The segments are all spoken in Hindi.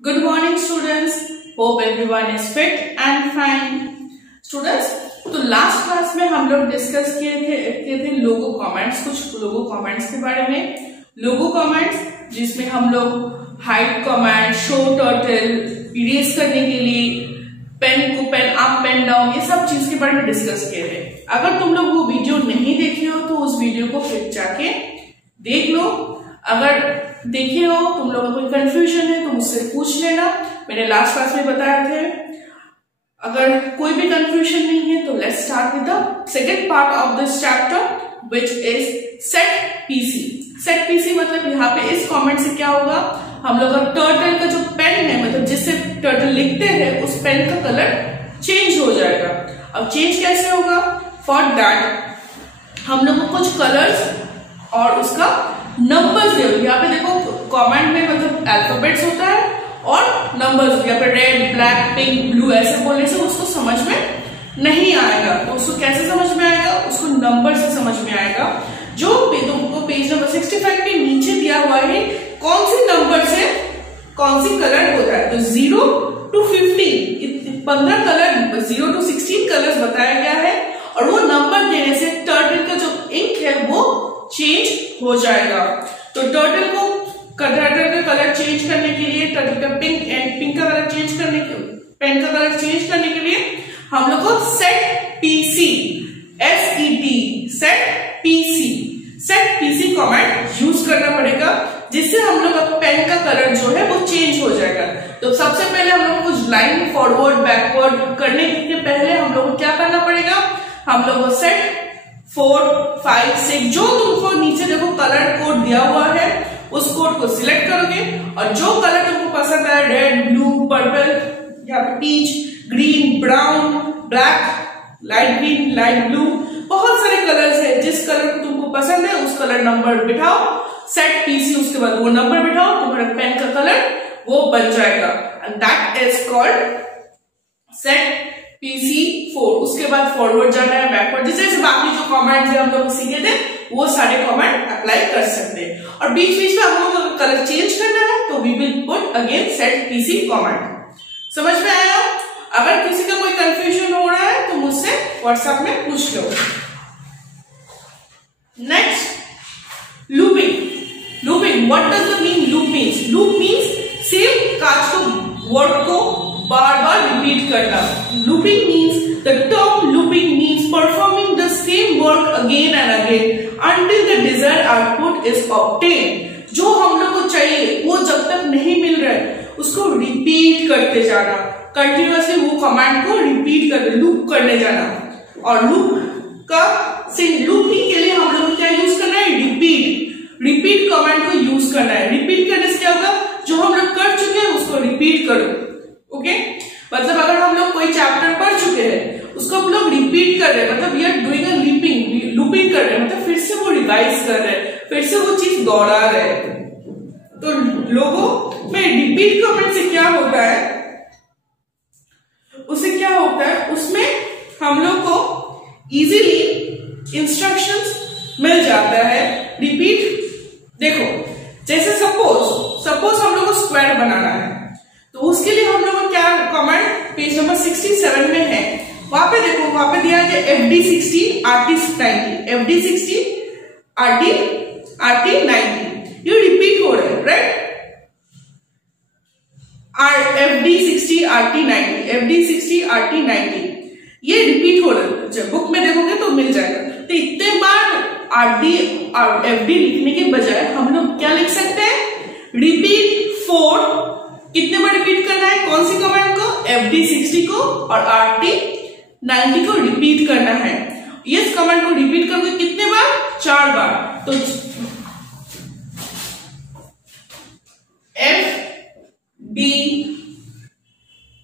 Good morning students. Hope everyone is fit and fine. Students, तो लास्ट क्लास में हम लोग डिस्कस किए थे लोगो कमेंट्स, कुछ लोगो कमेंट्स के बारे में। लोगो कमेंट्स जिसमें हम लोग hide comment, show turtle, erase करने के लिए पेन अप पेन डाउन, ये सब चीज के बारे में डिस्कस किए थे। अगर तुम लोग वो वीडियो नहीं देखे हो तो उस वीडियो को फिर जाके देख लो। अगर देखे हो, तुम लोगों को कोई कंफ्यूजन है तो मुझसे पूछ लेना, मैंने लास्ट क्लास में बताया थे। अगर कोई भी कंफ्यूजन नहीं है तो let's start with the second part of this chapter which is set PC. Set PC मतलब यहाँ पे इस कमेंट से क्या होगा, हम लोग का टर्टल का जो पेन है, मतलब जिससे टर्टल लिखते हैं, उस पेन का कलर चेंज हो जाएगा। अब चेंज कैसे होगा? फॉर दैट हम लोग को कुछ कलर्स और उसका नंबर्स दे। यहाँ पे देखो कमेंट में मतलब अल्फाबेट्स होता है और नंबर्स, यहाँ पे रेड, ब्लैक, पिंक, ब्लू ऐसे बोलने से उसको समझ में नहीं आएगा। तो उसको कैसे समझ में आएगा? उसको नंबर से समझ में आएगा। जो तुमको पेज नंबर 65 के नीचे दिया हुआ है, कौन सी नंबर से कौन सी कलर होता है। तो 0 to 15 15 कलर, 0 to 16 कलर्स बताया गया है और वो नंबर देने से टर्टल का जो इंक है वो चेंज हो जाएगा। तो टर्टल का कलर चेंज करने के लिए, टर्टल का पिंक का कलर चेंज करने के, पेन का कलर चेंज करने के लिए हम लोग को set PC, set PC command use करना पड़ेगा, जिससे हम लोग का पेन का कलर जो है वो चेंज हो जाएगा। तो सबसे पहले हम लोग कुछ लाइन फॉरवर्ड बैकवर्ड करने के पहले हम लोग को क्या करना पड़ेगा, हम लोग को सेट 4, 5, 6 जो तुमको नीचे देखो कलर कोड दिया हुआ है, उस कोड को सिलेक्ट करोगे और जो कलर तुमको पसंद है, रेड, ब्लू, पर्पल या peach, green, brown, black, light green, light blue, बहुत सारे कलर्स है। जिस कलर को तुमको पसंद है उस कलर नंबर बिठाओ, सेट पीसी, उसके बाद वो नंबर बिठाओ, तुम्हारा पेन का कलर वो बन जाएगा। And that is called set PC4। उसके बाद फॉरवर्ड जाना है, बैकवर्ड, जैसे बाकी जो कमांड हम लोग सीखे थे वो सारे कमांड अप्लाई कर सकते हैं। और बीच बीच में हम लोग अगर कलर चेंज करना है तो we will put again set PC command. समझ में आया? अगर किसी का कोई कंफ्यूजन हो रहा है तो मुझसे व्हाट्सएप में पूछ लो। Next, looping what does the mean loop means? Loop means same काज को, वर्ड को बार बार रिपीट करना। Looping means, the term looping means performing the same work again and again until the desired output is obtained। जो हम लोग को चाहिए वो जब तक नहीं मिल रहा है उसको रिपीट करते जाना, कंटिन्यूअसली वो कमांड को रिपीट कर, लूप करने जाना। और लूपिंग के लिए हम लोग को क्या यूज करना है? रिपीट कमांड को यूज करना है। रिपीट करने से क्या होगा, जो हम लोग कर चुके हैं उसको रिपीट करो। ओके, मतलब अगर हम लोग कोई चैप्टर पढ़ चुके हैं उसको हम लोग रिपीट कर रहे हैं, मतलब we are doing a looping कर रहे हैं, मतलब फिर से वो रिवाइज कर रहे हैं, फिर से वो चीज दोहरा रहे हैं। तो लोगों में रिपीट कमेंट से क्या होता है, उससे क्या होता है, उसमें हम लोग को इजीली इंस्ट्रक्शंस मिल जाता है। रिपीट देखो, जैसे सपोज हम लोग को स्क्वायर बनाना है तो उसके लिए हम लोग को क्या कमांड पेज नंबर 67 में है, वहां पे देखो, वहां पे दिया है FD60 RT90, FD60 RT90, ये रिपीट हो रहा है, राइट? FD60 RT90 ये रिपीट हो रहा है। जब बुक में देखोगे तो मिल जाएगा। तो इतने बार FD लिखने के बजाय हम लोग क्या लिख सकते हैं, रिपीट 4। कितने बार रिपीट करना है, कौन सी कमांड को? FD60 को और RT90 को रिपीट करना है। इस कमांड को रिपीट करोगे कितने बार? 4 बार। तो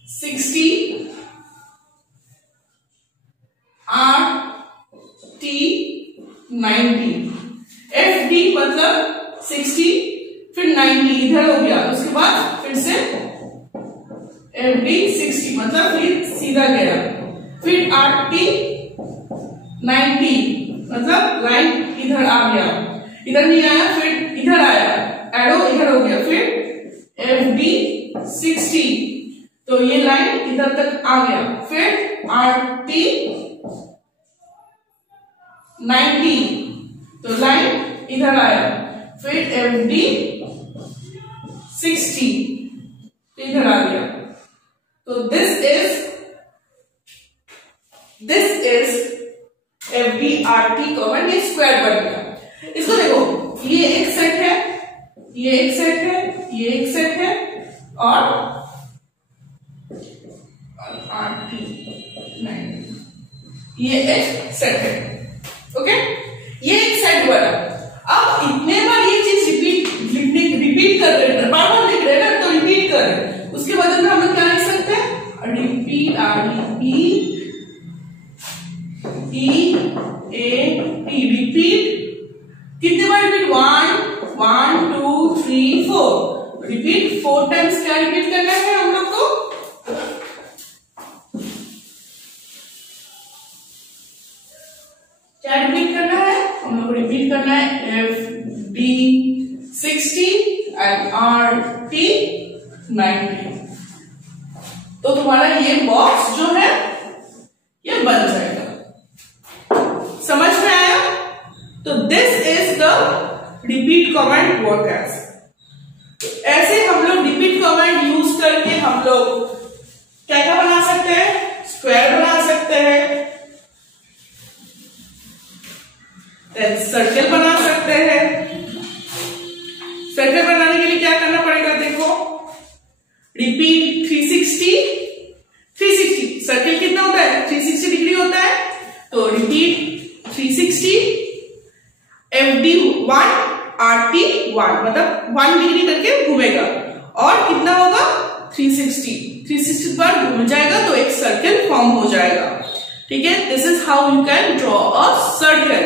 FD60 RT90, FD मतलब 60 फिर 90 इधर हो गया, उसके बाद फिर से FD60 मतलब फिर सीधा गया, फिर RT90 मतलब लाइन इधर आ गया, इधर नहीं आया, फिर इधर आया, एरो इधर हो गया, फिर FD 60, तो ये लाइन इधर तक आ गया। फिर RT 90, तो लाइन इधर आया। फिर FD 60, इधर आ गया। तो this is FD RT common, ये स्क्वायर बन गया। इसको देखो, ये एक सेट है, ये एक सेट है, ये एक सेट है और RT 90 ये एक सेट है। ओके, ये एक सेट बना। अब इतने बार ये चीज रिपीट कर रहे हैं, बार बार लिख रहे हैं ना, तो रिपीट कर रहे हैं। उसके बदले में हम लोग क्या लिख सकते हैं? रिपीट रिपीट कितने बार रिपीट? 1 2 3 4, repeat 4 times. क्या रिपीट करना है हम लोग को? क्या रिपीट करना है हम लोग को? रिपीट करना है FD 60 एंड RT 90। तो तुम्हारा ये बॉक्स जो है ये बन जाएगा। समझ में आया? तो this is the repeat command work as. ऐसे हम लोग रिपीट कमांड यूज करके हम लोग क्या क्या बना सकते हैं? स्क्वायर बना सकते हैं, सर्कल बना सकते हैं। सर्कल बनाने के लिए क्या करना पड़ेगा? देखो, रिपीट 360 सर्कल कितना होता है? 360 डिग्री होता है। तो रिपीट 360 FD 1 RT 1, मतलब 1 डिग्री करके घूमेगा। और कितना होगा? 360 बार घूम जाएगा तो एक सर्कल फॉर्म हो जाएगा। ठीक है, this is how you can draw a circle.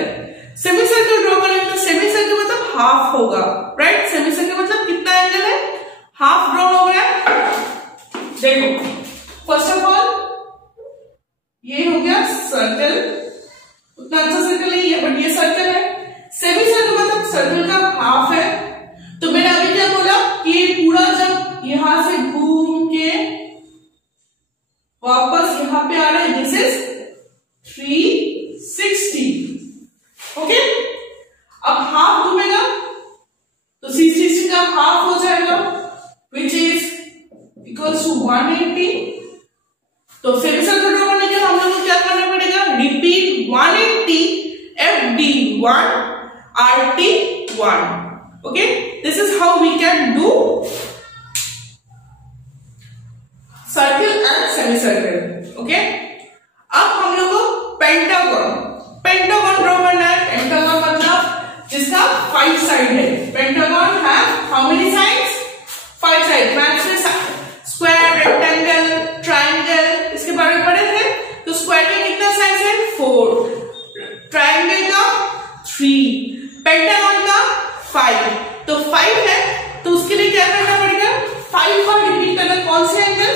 Semi circle draw करेंगे तो सेमी सर्कल मतलब हाफ होगा, राइट? सेमी सर्कल मतलब कितना एंगल है? हाफ ड्रॉ हो गया। देखो, फर्स्ट ऑफ ऑल ये हो गया सर्कल। उतना अच्छा सर्कल नहीं है बट ये सर्कल है। सेमी सर्कल मतलब सर्कल का हाफ है। तो मैंने अभी क्या बोला कि पूरा जब यहां से घूम के वापस यहां पे आ रहा है, दिस इज 360। ओके, अब हाफ घूमेगा तो 360 का हाफ हो जाएगा, विच इज इक्वल्स टू 180। तो सेमी सर्कल ड्रॉ करने के लिए हम लोग को क्या करना पड़ेगा? Repeat 180 FD 1 RT 1। Okay, this is how we can do circle and semicircle. Okay, अब हम लोग को पेंटागन ड्रॉ करना है। पेंटागन मतलब जिसका 5 साइड है। Pentagon have how many sides? 5 side. Maths में स्क्वायर, रेक्टेंगल, ट्राइंगल इसके बारे में पढ़े थे। तो स्क्वायर के कितना साइड है? 4, ट्राइंगल का 3, पेंटागन का 5। तो 5 है तो उसके लिए क्या करना पड़ेगा? 5 बार रिपीट करना। कौन से एंगल?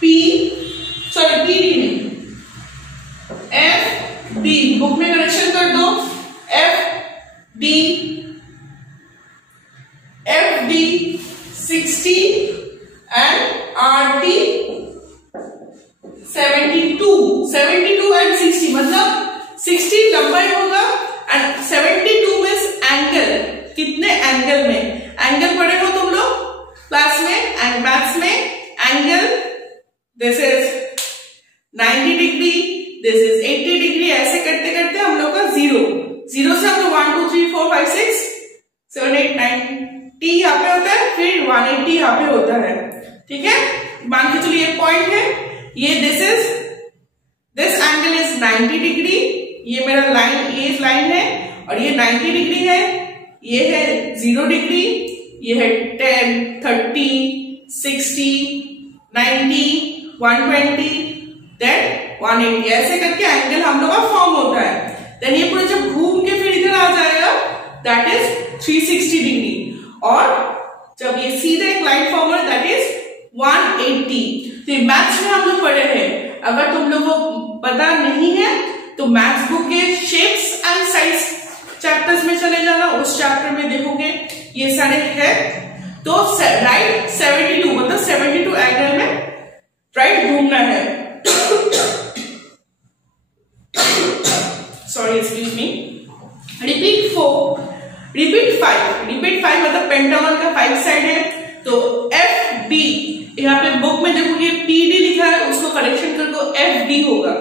PD नहीं, FD। बुक में करेक्शन कर दो। FD 60 एंड RT 72 एंड 60 मतलब 60 लंबाई होगा एंड 72 मींस एंगल। कितने एंगल में? एंगल पढ़े हो तुम लोग क्लास में एंड मैथ्स में। Angle this is 90 degree, this is 80 degree. ऐसे करते करते हम लोग का जीरो से हम लोग 1 2 3 4 5 6 7 8 9 T यहाँ पे होता है, फिर 180 यहाँ पे होता है। ठीक है, मान के चलिए एक पॉइंट है ये। This angle is 90 degree. ये मेरा लाइन है और ये 90 डिग्री है। ये है 0 डिग्री, ये है 10 30 60 90 120 देन 180। ऐसे करके एंगल हम लोग का फॉर्म होता है। देन ये पूरा जब घूम के फिर इधर आ जाएगा, दैट इज 360 डिग्री। और जब ये सीधा एक लाइन फॉर्म हो, दैट इज 180। तो मैथ्स में हम लोग पढ़े हैं। अगर तुम लोगों को पता नहीं है तो मैथ्स बुक के शेप्स एंड साइज चैप्टर्स में चले जाना। उस चैप्टर में देखोगे ये सारे है। तो राइट 72 मतलब 72 एंगल में राइट घूमना है। Sorry excuse me. Repeat 4, repeat 5 मतलब पेंटागन का 5 साइड है। तो एफ डी, यहाँ पे बुक में देखोगे पीडी लिखा है, उसको करेक्शन कर दो एफ डी होगा।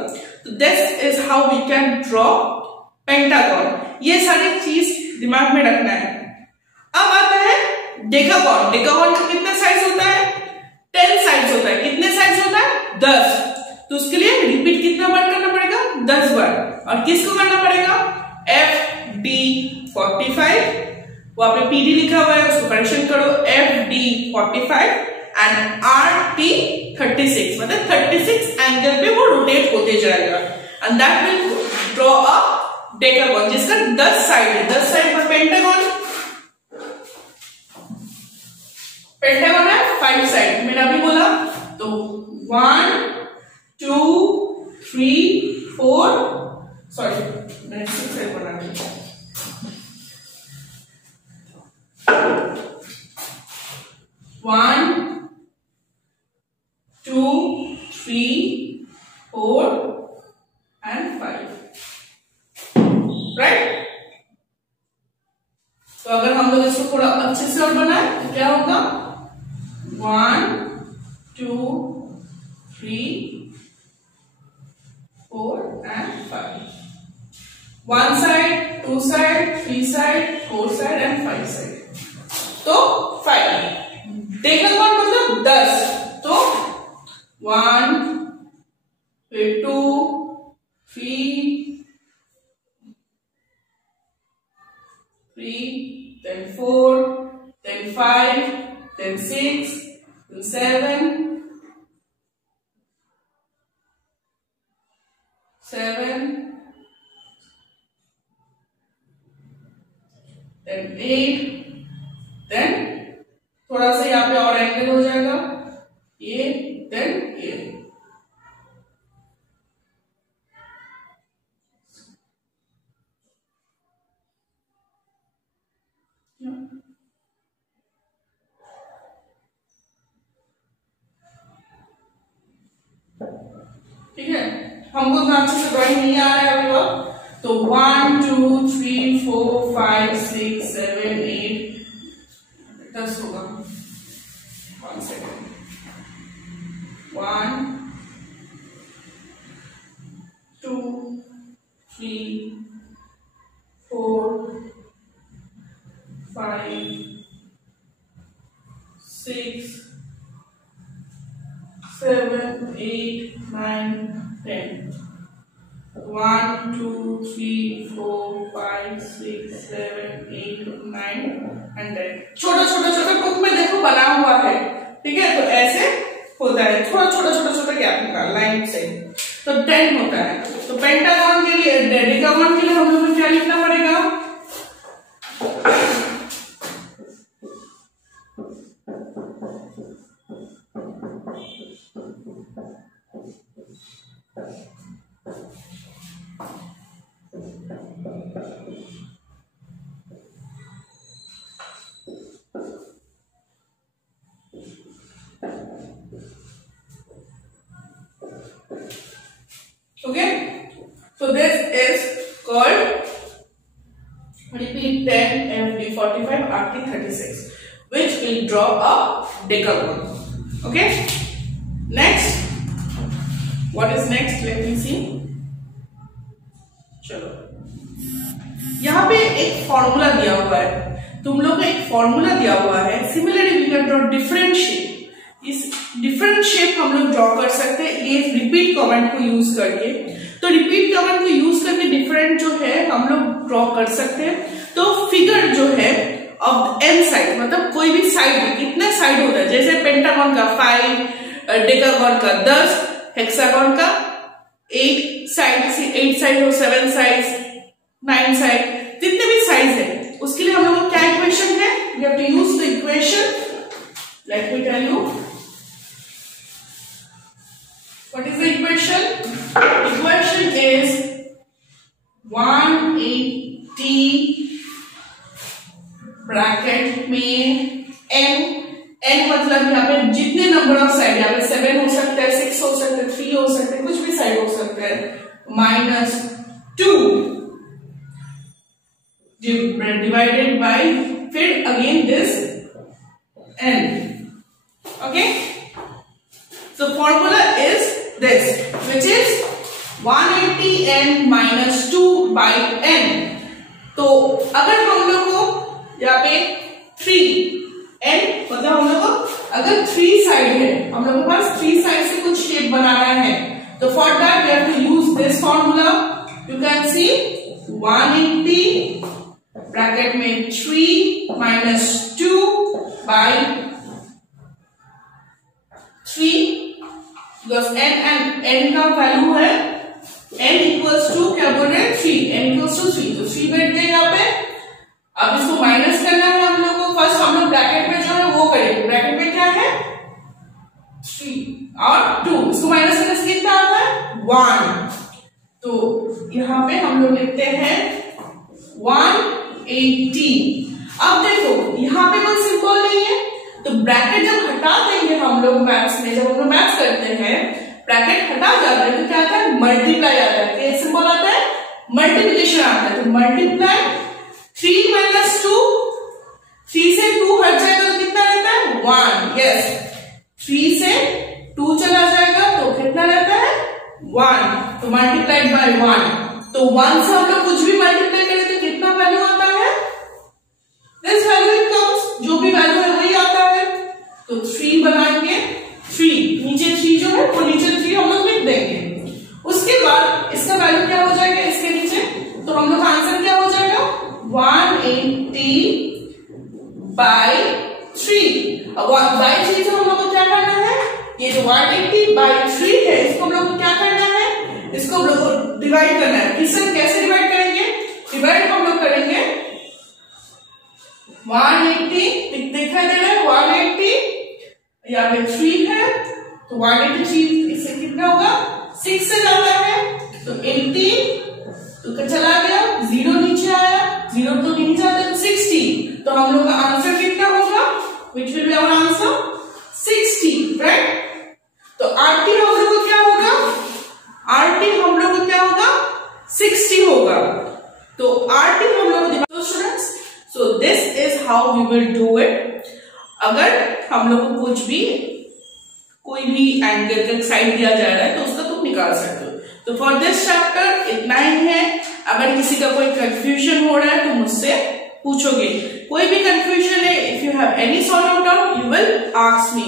तो this is how we can draw pentagon. ये सारी चीज दिमाग में रखना है। अब आता है डेकागन। डेकागन का कितना साइज होता है? 10 साइज होता है। कितने साइज होता है? 10। तो उसके लिए रिपीट कितना बार करना पड़ेगा? 10 बार। और किसको करना पड़ेगा? एफ डी 45, वहां पे पीडी लिखा हुआ है, उसको करेक्शन करो F D 45 and R T 36 मतलब 36 एंगल पे वो रोटेट होते जाएगा and that will draw a decagon जिसका 10 साइड है। 10 साइड पर पेंटागन, पेंटागन है 5 साइड, मैंने अभी बोला। तो 1 2 3 4, सॉरी मैंने 6 साइड बना दिया। 1 2 3 4 and 5, राइट। तो अगर हम लोग इसको थोड़ा अच्छे से और बनाए तो क्या होगा? 1 2 3 4 and 5, 1 side 2 side 3 side 4 side and 5 side। तो 5 डेकागन मतलब 10। तो 1 फिर 2 3 then 4 then 5 then 6 then 7 then 8 then थोड़ा सा यहाँ पे और एंगल हो जाएगा ये, then ये। ठीक है, हमको इतना अच्छे से ड्राइंग नहीं आ रहा है अभी वक्त। तो 1 2 3 4 5 6 7 8 10 होगा। 1 सेकेंड। 1 2 3 4 5 6 7 8 9 10। 1 2 3 4 5 6 7 8 9 and 10। छोटा छोटा बुक में देखो बना हुआ है, ठीक है। तो ऐसे होता है, थोड़ा छोटा गैप निकाल लाइन से, तो 10 होता है। तो पेंटागन के लिए, डेकागन के लिए हम लोग को क्या लिखना पड़ेगा? Okay, so this is called repeat 10 FD 45 RT 36, which will draw a decagon. Okay, next, what is next? Let me see. चलो, यहाँ पे एक फॉर्मूला दिया हुआ है, तुम लोग को एक फॉर्मूला दिया हुआ है। Similarly we can draw different shape. इस डिफरेंट शेप हम लोग ड्रॉ कर सकते हैं ये रिपीट कमांड को यूज करके। तो रिपीट कमांड को यूज करके डिफरेंट जो है हम लोग ड्रॉ कर सकते हैं। तो फिगर जो है ऑफ एन साइड मतलब कोई भी साइड, कितना साइड होता है, जैसे पेंटागन का 5, डेकागन का 10, हेक्सागन का 8 साइड हो, 7 साइड 9 साइड, जितने भी साइज है उसके लिए हम लोग क्या इक्वेशन है? We have to use the equation. Let me tell you what is the equation. Equation is 180 bracket में n writing this n. Okay, so formula is this, which is 180n minus 2 by n. तो अगर हम लोग को यहाँ पे 3n मतलब हम लोग को अगर 3 साइड है, हम लोग के पास 3 साइड से कुछ शेप बनाना है, तो for that we have to use this formula. You can see 180 bracket में 3 minus 2 by 3, बिकॉज n का वैल्यू है n इक्वल्स टू क्या बोल रहे हैं 3, n इक्वल्स टू 3, तो 3 बैठ गया यहाँ पे. अब इसको माइनस करना है हम लोग को. फर्स्ट हम लोग ब्रैकेट में जो है वो करेंगे. ब्रैकेट में क्या है 3 और 2, इसको माइनस करने से कितना आता है 1. तो यहाँ पे हम लोग लिखते हैं 180. अब देखो यहाँ पे कोई सिंबल नहीं है, तो ब्रैकेट जब हटा देंगे हम लोग मैथ्स में, जब हम लोग मैथ्स करते हैं ब्रैकेट हटा जाता है तो क्या आता है मल्टीप्लाई आता है. क्या सिंबल आता है मल्टीप्लिकेशन आता है. तो मल्टीप्लाई 3 minus 2, 3 से 2 हट जाएगा तो कितना रहता है 1. यस, 3 से 2 चला जाएगा तो कितना रहता है 1. तो मल्टीप्लाइड बाय 1. तो 1 से हम लोग कुछ भी मल्टीप्लाई करें तो कितना वैल्यू आता है दिस वैल्यू इट कम्स. जो भी वैल्यू है वही आता है. तो 3 बनाएंगे, 3 नीचे 3 जो है वो नीचे 3 हम लोग लिख देंगे. उसके बाद इसका वैल्यू क्या हो जाएगा इसके नीचे, तो हम लोग का आंसर क्या हो जाएगा 180 by 3. अब by 3 से हम लोग को क्या करना है, ये जो 180 by 3 है इसको हम लोग को क्या करना है, इसको हम लोग को डिवाइड करना है. किससे कैसे डिवाइड करेंगे, डिवाइड हम लोग करेंगे 180 दिखाई दे रहा है 180, यहाँ पे 3 है तो 183 इससे कितना होगा 6 से जाता है तो 80 तो चला गया, 0 नीचे आया, 0 तो नहीं जाता तो 60. तो हम लोग का आंसर कितना होगा, which will be our answer 60, right? तो RT हम लोग को क्या होगा, RT हम लोग को क्या होगा 60 होगा. तो RT हम लोग को students, so this is how we will do it. अगर हम लोग को कुछ भी कोई भी एंगल का साइड दिया जा रहा है तो उसका तुम निकाल सकते हो. तो फॉर दिस चैप्टर इतना ही है. अगर किसी का कोई कंफ्यूजन हो रहा है तो मुझसे पूछोगे. कोई भी कंफ्यूजन है, if you have any sort of doubt you will ask me.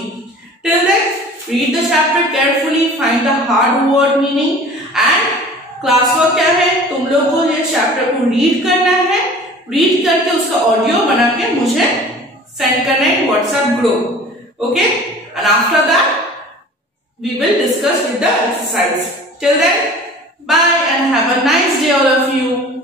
Till then read the chapter carefully, find the hard word meaning and class work क्या है, तुम लोग को ये चैप्टर को रीड करना है. रीड करके उसका ऑडियो बना के मुझे सेंड करना है WhatsApp group. Okay, and after that we will discuss with the exercise. Till then, bye and have a nice day all of you.